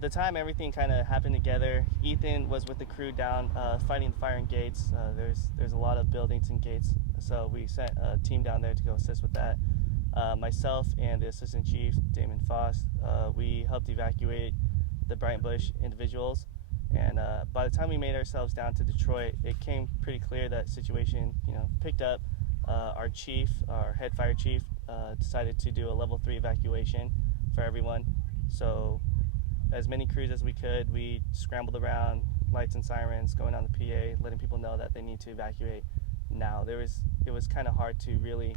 the time everything kind of happened together, Ethan was with the crew down fighting the fire in gates. There's a lot of buildings and gates, so we sent a team down there to go assist with that. Myself and the assistant chief, Damon Foss, we helped evacuate the Brighton Bush individuals. And by the time we made ourselves down to Detroit, it came pretty clear that situation, picked up. Our chief, our head fire chief, decided to do a level 3 evacuation for everyone. So as many crews as we could, we scrambled around, lights and sirens, going on the PA, letting people know that they need to evacuate now. It was kind of hard to really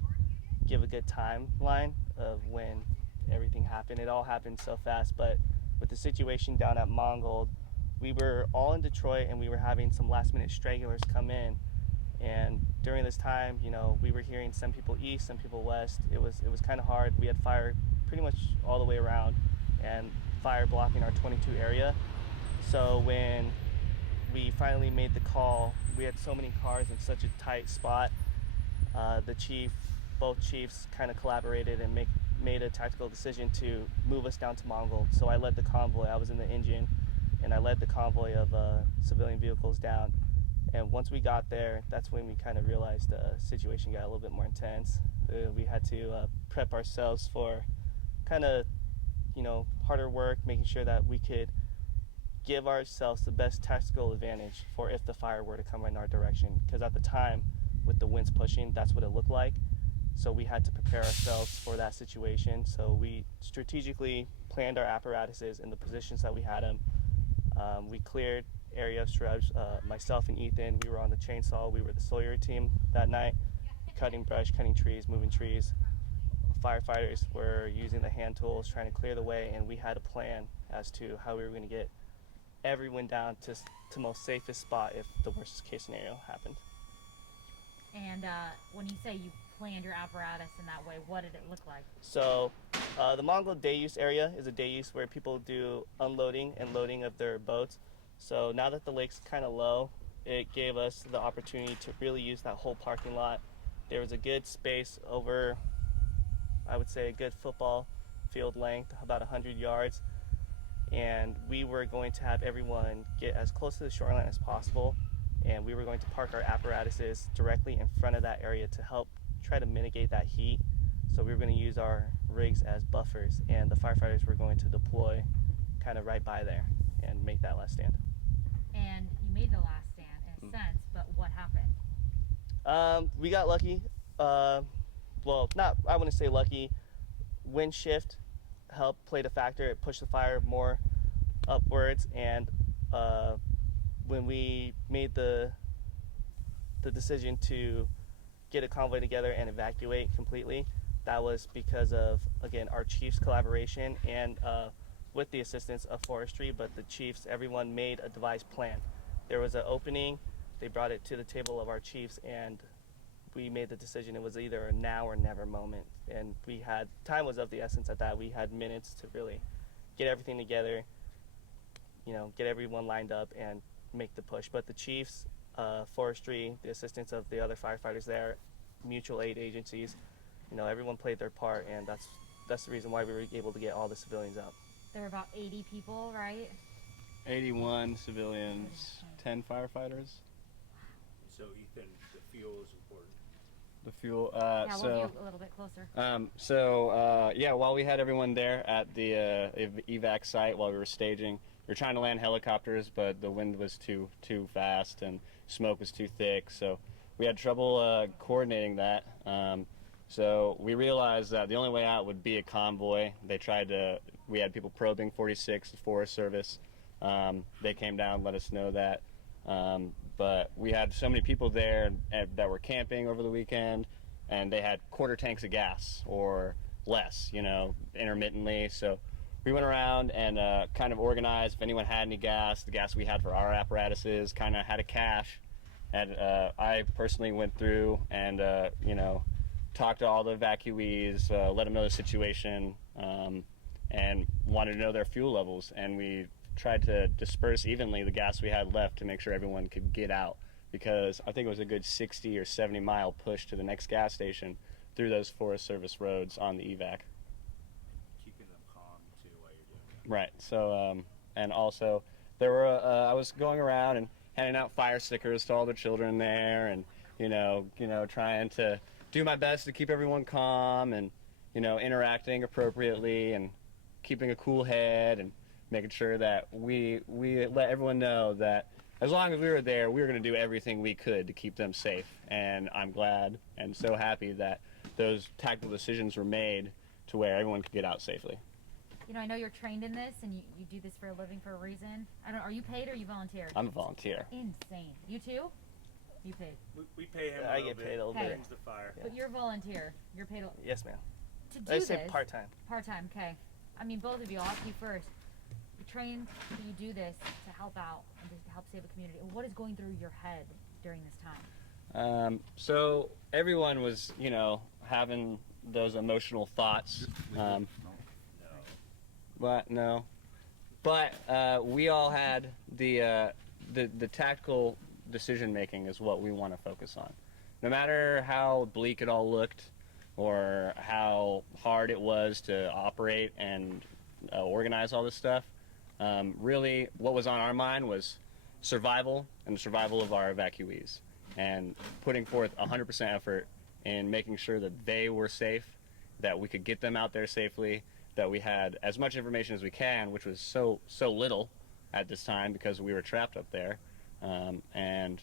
give a good timeline of when everything happened. It all happened so fast, but with the situation down at Mongold, we were all in Detroit and we were having some last minute stragglers come in. And during this time, we were hearing some people east, some people west. It was kind of hard. We had fire pretty much all the way around and fire blocking our 22 area. So when we finally made the call, we had so many cars in such a tight spot. Both chiefs kind of collaborated and made a tactical decision to move us down to Mongold. So I led the convoy. I was in the engine and I led the convoy of civilian vehicles down. And once we got there, that's when we kind of realized the situation got a little bit more intense. We had to prep ourselves for kind of, harder work, making sure that we could give ourselves the best tactical advantage for if the fire were to come in our direction. Because at the time, with the winds pushing, that's what it looked like. So we had to prepare ourselves for that situation. So we strategically planned our apparatuses in the positions that we had them. We cleared area of shrubs. Myself and Ethan, we were on the chainsaw. We were the Sawyer team that night, cutting brush, cutting trees, moving trees. Firefighters were using the hand tools, trying to clear the way, and we had a plan as to how we were going to get everyone down to most safest spot if the worst case scenario happened. And when you say you planned your apparatus in that way, what did it look like? So the Mongol day use area is a day use where people do unloading and loading of their boats. So now that the lake's kind of low, it gave us the opportunity to really use that whole parking lot. There was a good space over, I would say, a good football field length, about 100 yards. And we were going to have everyone get as close to the shoreline as possible. And we were going to park our apparatuses directly in front of that area to help try to mitigate that heat. So we were going to use our rigs as buffers, and the firefighters were going to deploy kind of right by there and make that last stand. And you made the last stand in a sense, but what happened? We got lucky. I wouldn't say lucky. Wind shift played a factor. It pushed the fire more upwards, and when we made the decision to get a convoy together and evacuate completely, that was because of, again, our chiefs' collaboration and with the assistance of forestry, but the chiefs, everyone made a devised plan. There was an opening, they brought it to the table of our chiefs, and we made the decision. It was either a now or never moment, and time was of the essence at that. We had minutes to really get everything together, get everyone lined up and make the push. But the chiefs, forestry, the assistance of the other firefighters there, mutual aid agencies, everyone played their part, and that's the reason why we were able to get all the civilians out. There were about 80 people, right? 81 civilians, 10 firefighters. So Ethan, the fuel is important. The fuel. We'll be a little bit closer. While we had everyone there at the evac site while we were staging, we were trying to land helicopters, but the wind was too fast and smoke was too thick, so we had trouble coordinating that. So we realized that the only way out would be a convoy. We had people probing 46, the Forest Service. They came down, let us know that. But we had so many people there that were camping over the weekend, and they had quarter tanks of gas or less, intermittently. So we went around and kind of organized if anyone had any gas, the gas we had for our apparatuses, kind of had a cache. And I personally went through and, talked to all the evacuees, let them know the situation, and wanted to know their fuel levels. And we tried to disperse evenly the gas we had left to make sure everyone could get out, because I think it was a good 60 or 70 mile push to the next gas station through those Forest Service roads on the evac. Keeping them calm too while you're doing it. Right. So and also there were I was going around and handing out fire stickers to all the children there, and trying to do my best to keep everyone calm and interacting appropriately and keeping a cool head and making sure that we let everyone know that as long as we were there, we were going to do everything we could to keep them safe. And I'm glad and so happy that those tactical decisions were made to where everyone could get out safely. I know you're trained in this and you do this for a living for a reason. Are you paid or you volunteer? I'm a volunteer. Insane. You too? You paid. We pay him. I get paid a little bit. Brings the fire. But you're a volunteer. You're paid. Yes, ma'am. To do I this. say part-time. Part-time, okay. I mean, both of you, I'll ask you first. You trained, you do this to help out and to help save a community. What is going through your head during this time? So everyone was, having those emotional thoughts. But we all had the tactical decision making is what we want to focus on. No matter how bleak it all looked, or how hard it was to operate and organize all this stuff, really what was on our mind was survival and the survival of our evacuees, and putting forth 100% effort in making sure that they were safe, that we could get them out there safely, that we had as much information as we can, which was so little at this time because we were trapped up there. And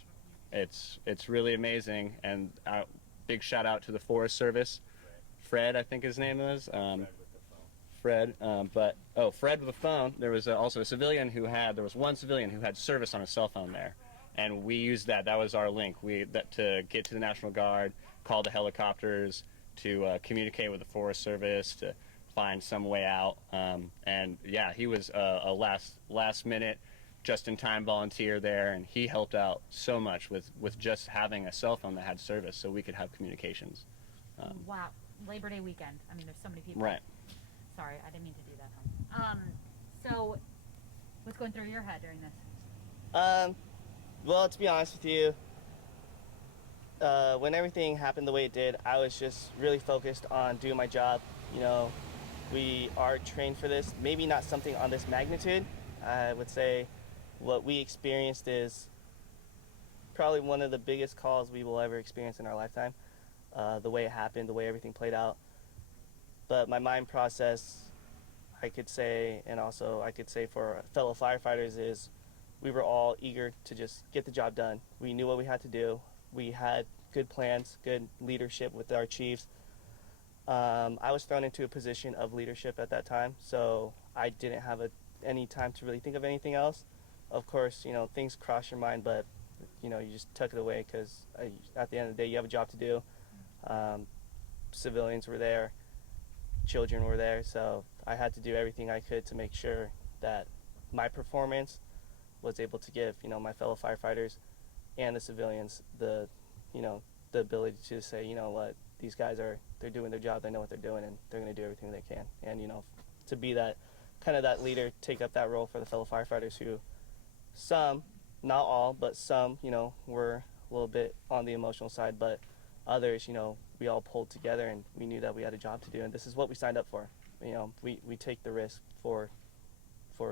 it's really amazing, and big shout out to the Forest Service. Fred, I think his name is. Fred with a phone. There was also a civilian there was one civilian who had service on his cell phone there, and we used that. That was our link. To get to the National Guard, call the helicopters, to communicate with the Forest Service, to find some way out. And yeah, he was a last minute, just in time volunteer there, and he helped out so much with just having a cell phone that had service, so we could have communications. Wow. Labor Day weekend. I mean, there's so many people. Right. Sorry, I didn't mean to do that. So, what's going through your head during this? Well, to be honest with you, when everything happened the way it did, I was just really focused on doing my job. We are trained for this. Maybe not something on this magnitude. I would say what we experienced is probably one of the biggest calls we will ever experience in our lifetime. The way it happened, the way everything played out. But my mind process, I could say, and also I could say for fellow firefighters, is we were all eager to just get the job done. We knew what we had to do. We had good plans, good leadership with our chiefs. I was thrown into a position of leadership at that time, so I didn't have any time to really think of anything else. Of course, things cross your mind, but you just tuck it away because at the end of the day, you have a job to do. Civilians were there, children were there, so I had to do everything I could to make sure that my performance was able to give my fellow firefighters and the civilians the ability to say, what, these guys they're doing their job, they know what they're doing, and they're going to do everything they can. And to be that kind of that leader, take up that role for the fellow firefighters who, some, not all, but some were a little bit on the emotional side, but others, we all pulled together and we knew that we had a job to do, and this is what we signed up for. We take the risk for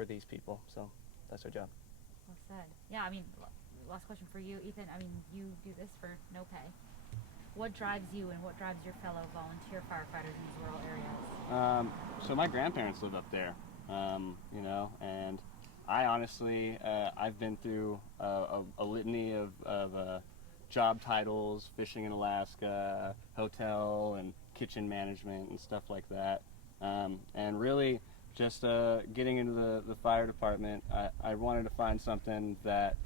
these people, so that's our job. Well said. Yeah, I mean, last question for you, Ethan. I mean, you do this for no pay. What drives you and what drives your fellow volunteer firefighters in these rural areas? So my grandparents live up there, and I honestly, I've been through a litany of job titles, fishing in Alaska, hotel and kitchen management and stuff like that. And really just getting into the fire department, I wanted to find something that,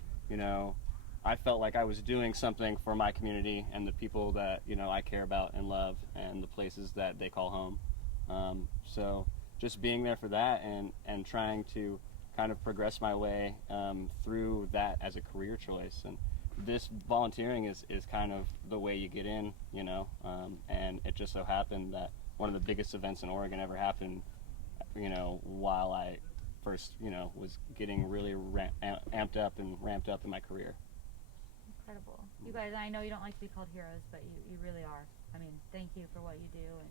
I felt like I was doing something for my community and the people that, I care about and love, and the places that they call home. So just being there for that and trying to kind of progress my way through that as a career choice. And this volunteering is kind of the way you get in, and it just so happened that one of the biggest events in Oregon ever happened, while I first, was getting really amped up and ramped up in my career. Incredible. You guys, I know you don't like to be called heroes, but you really are. I mean, thank you for what you do, and